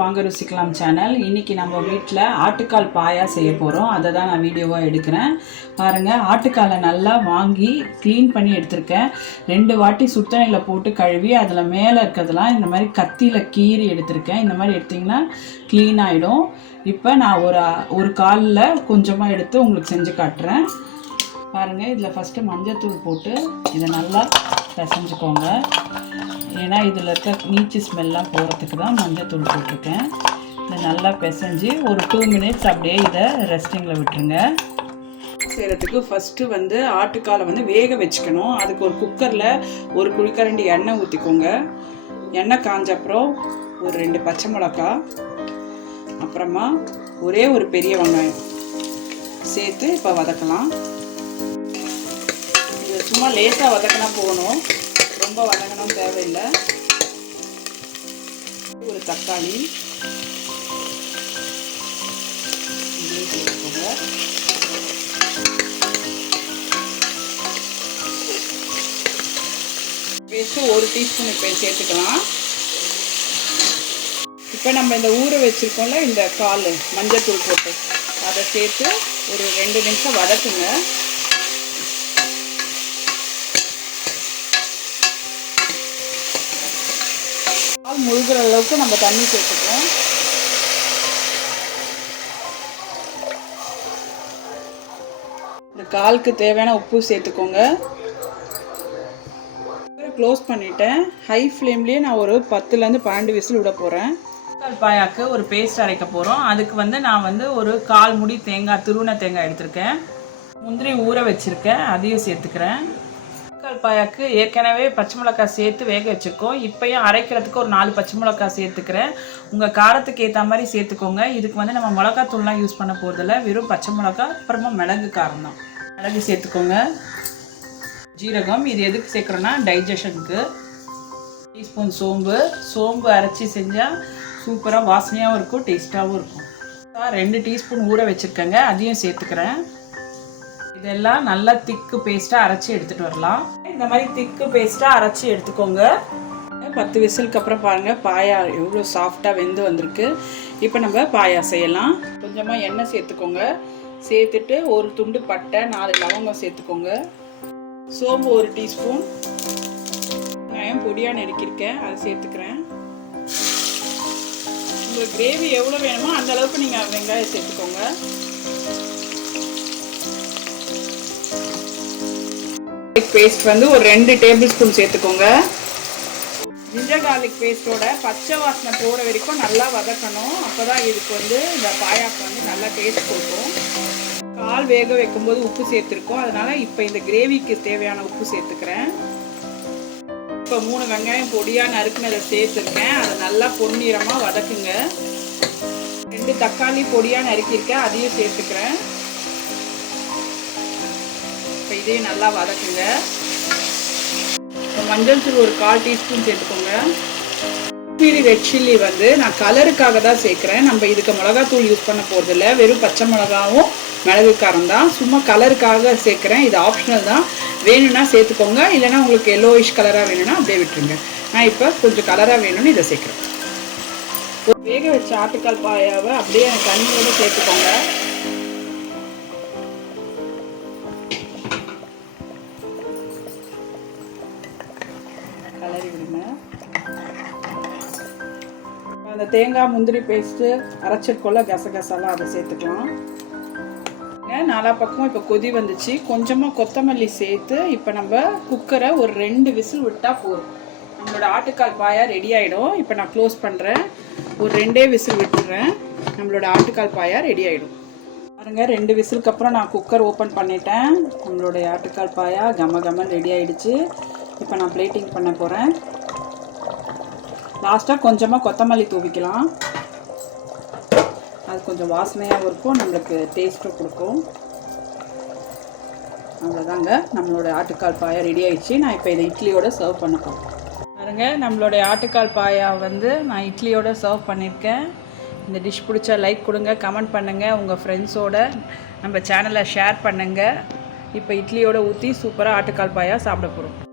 வாங்க ருசிக்கலாம் சேனல். இன்றைக்கி நம்ம வீட்டில் ஆட்டுக்கால் பாயா செய்ய போகிறோம். அதை தான் நான் வீடியோவாக எடுக்கிறேன். பாருங்கள், ஆட்டுக்காலை நல்லா வாங்கி க்ளீன் பண்ணி எடுத்திருக்கேன். 2 வாட்டி சுத்தணையில் போட்டு கழுவி அதில் மேலே இருக்கிறதுலாம் இந்த மாதிரி கத்தியில் கீறி எடுத்திருக்கேன். இந்த மாதிரி எடுத்திங்கன்னா க்ளீன் ஆகிடும். இப்போ நான் ஒரு காலில் கொஞ்சமாக எடுத்து உங்களுக்கு செஞ்சு காட்டுறேன். பாருங்கள், இதில் ஃபஸ்ட்டு மஞ்சள்தூள் போட்டு இதை நல்லா பிசைஞ்சுக்கோங்க. ஏன்னா இதில் இருக்க நீச்சு ஸ்மெல்லாம் போகிறதுக்கு தான் மஞ்சள்தூள் போட்டிருக்கேன். இதை நல்லா பிசைஞ்சு ஒரு 2 மினிட்ஸ் அப்படியே இதை ரெஸ்டிங்கில் விட்டுருங்க. செய்கிறதுக்கு ஃபஸ்ட்டு ஆட்டுக்காலை வேக வச்சுக்கணும். அதுக்கு ஒரு குக்கரில் ஒரு குழிக்கரண்டி எண்ணெய் ஊற்றிக்கோங்க. எண்ணெய் காஞ்ச அப்புறம் ஒரு 2 பச்சை மிளகா, அப்புறமா ஒரே ஒரு பெரிய வெங்காயம் சேர்த்து இப்போ வதக்கலாம். இது சும்மா லேசாக வதக்கினா போகணும், ரொம்ப வதங்கணும் தேவையில்லை. ஒரு தக்காளி சேர்த்துக்கோங்க. பேஸ்ட்டு 1 டீஸ்பூன் இப்போ சேர்த்துக்கலாம். இப்போ நம்ம இந்த ஊற வச்சுருக்கோம்ல இந்த கால் மஞ்சள்தூள் போட்டு அதை சேர்த்து ஒரு 2 நிமிஷம் வதக்குங்க. கால் முழுகிற அளவுக்கு நம்ம தண்ணி சேர்த்துக்கோம். இந்த காலுக்கு தேவையான உப்பு சேர்த்துக்கோங்க. க்ளோஸ் பண்ணிட்டேன். ஹை ஃப்ளேம்லேயே நான் ஒரு 10லேருந்து 12 விசில் விட போகிறேன். ஆட்டுக்கால் பாயாக்கு ஒரு பேஸ்ட் அரைக்க போகிறோம். அதுக்கு நான் ஒரு 1/4 முடி தேங்காய், துருவின தேங்காய் எடுத்திருக்கேன். முந்திரி ஊற வச்சுருக்கேன், அதையும் சேர்த்துக்கிறேன். ஆட்டுக்கால் பாயாக்கு ஏற்கனவே பச்சை மிளகாய் சேர்த்து வேக வச்சுருக்கோம். இப்போயும் அரைக்கிறதுக்கு ஒரு 4 பச்சை மிளகாய் சேர்த்துக்கிறேன். உங்கள் காரத்துக்கு ஏற்ற மாதிரி சேர்த்துக்கோங்க. இதுக்கு நம்ம மிளகாத்தூள்லாம் யூஸ் பண்ண போகிறதில்ல, வெறும் பச்சை மிளகாய் அப்புறமா மிளகு காரம் தான். மிளகு சேர்த்துக்கோங்க. ஜீரகம், இது எதுக்கு சேர்க்குறோன்னா டைஜஷனுக்கு. டீஸ்பூன் சோம்பு அரைச்சி செஞ்சால் சூப்பராக வாசனையாகவும் இருக்கும், டேஸ்ட்டாகவும் இருக்கும். 2 டீஸ்பூன் ஊற வச்சுருக்கேங்க, அதையும் சேர்த்துக்கிறேன். இதெல்லாம் நல்லா திக்கு பேஸ்ட்டாக அரைச்சி எடுத்துகிட்டு வரலாம். இந்த மாதிரி திக்கு பேஸ்ட்டாக அரைச்சி எடுத்துக்கோங்க. 10 விசிலுக்கு அப்புறம் பாருங்கள், பாயா எவ்வளோ சாஃப்டாக வெந்து வந்திருக்கு. இப்போ நம்ம பாயா செய்யலாம். கொஞ்சமாக எண்ணெய் சேர்த்துக்கோங்க. சேர்த்துட்டு ஒரு துண்டு பட்டை, 4 லவங்கம் சேர்த்துக்கோங்க. சோம்பு 1 டீஸ்பூன், வெங்காயம் பொடியாக நறுக்கியிருக்கேன், அதை சேர்த்துக்கிறேன். உங்களுக்கு கிரேவி எவ்வளோ வேணுமோ அந்த அளவுக்கு நீங்கள் வெங்காயம் சேர்த்துக்கோங்க. பேஸ்ட் ஒரு 2 டேபிள் ஸ்பூன் சேர்த்துக்கோங்க. ஜிஞ்சர் கார்லிக் பேஸ்ட்டோட பச்சை வாசனை போகிற வரைக்கும் நல்லா வதக்கணும். அப்போ தான் இதுக்கு இந்த பாயாக்கு நல்லா டேஸ்ட் கொடுக்கும். கால் வேக வைக்கும்போது உப்பு சேர்த்துருக்கோம், அதனால் இப்போ இந்த கிரேவிக்கு தேவையான உப்பு சேர்த்துக்கிறேன். இப்போ 3 வெங்காயம் பொடியாக நறுக்குனதை சேர்த்துருக்கேன். அதை நல்லா பொன்னிறமாக வதக்குங்க. 2 தக்காளி பொடியாக நறுக்கியிருக்கேன், அதையும் சேர்த்துக்கிறேன். இப்போ இதையும் நல்லா வதக்குங்க. இப்போ மஞ்சள் தூள் ஒரு 1/4 டீஸ்பூன் சேர்த்துக்கோங்க. காஷ்மீரி ரெட் சில்லி நான் கலருக்காக தான் சேர்க்குறேன். நம்ம இதுக்கு மிளகாத்தூள் யூஸ் பண்ண போகிறதில்ல, வெறும் பச்சை மிளகாவும் மிளகு காரம் தான். சும்மா கலருக்காக சேர்க்குறேன். இது ஆப்ஷனல் தான், வேணும்னா சேர்த்துக்கோங்க. இல்லைனா உங்களுக்கு எல்லோயிஷ் கலராக வேணும்னா அப்படியே விட்டுருங்க. நான் இப்போ கொஞ்சம் கலராக வேணும்னு இதை சேர்க்குறேன். வேக வச்ச ஆட்டுக்கால் பாயாவை அப்படியே தண்ணியோடு சேர்த்துக்கோங்க. கலரி விடுங்க. அந்த தேங்காய் முந்திரி பேஸ்ட்டு அரைச்சிருக்கோல்ல கசகசாலாம், அதை சேர்த்துக்கலாம். 4 பக்கமும் இப்போ கொதி வந்துச்சு. கொஞ்சமாக கொத்தமல்லி சேர்த்து இப்போ நம்ம குக்கரை ஒரு 2 விசில் விட்டால் போதும். நம்மளோட ஆட்டுக்கால் பாயா ரெடி ஆகிடும். இப்போ நான் க்ளோஸ் பண்ணுறேன். ஒரு 2 விசில் விட்டுறேன். நம்மளோட ஆட்டுக்கால் பாயா ரெடி ஆகிடும். பாருங்க, 2 விசிலுக்கு அப்புறம் நான் குக்கர் ஓப்பன் பண்ணிட்டேன். நம்மளுடைய ஆட்டுக்கால் பாயா கம ரெடி ஆகிடுச்சு. இப்போ நான் பிளேட்டிங் பண்ண போகிறேன். லாஸ்ட்டாக கொஞ்சமாக கொத்தமல்லி தூவிக்கலாம். அது கொஞ்சம் வாசனையாகவும் இருக்கும், நம்மளுக்கு டேஸ்ட்டும் கொடுக்கும். அவ்வளோதாங்க, நம்மளோட ஆட்டுக்கால் பாயா ரெடி ஆகிடுச்சு. நான் இப்போ இதை இட்லியோடு சர்வ் பண்ண போகிறேன். பாருங்க, நம்மளுடைய ஆட்டுக்கால் பாயா நான் இட்லியோடு சர்வ் பண்ணியிருக்கேன். இந்த டிஷ் பிடிச்சா லைக் கொடுங்க, கமெண்ட் பண்ணுங்கள், உங்கள் ஃப்ரெண்ட்ஸோட நம்ம சேனலை ஷேர் பண்ணுங்கள். இப்போ இட்லியோடு ஊற்றி சூப்பராக ஆட்டுக்கால் பாயா சாப்பிட போகிறோம்.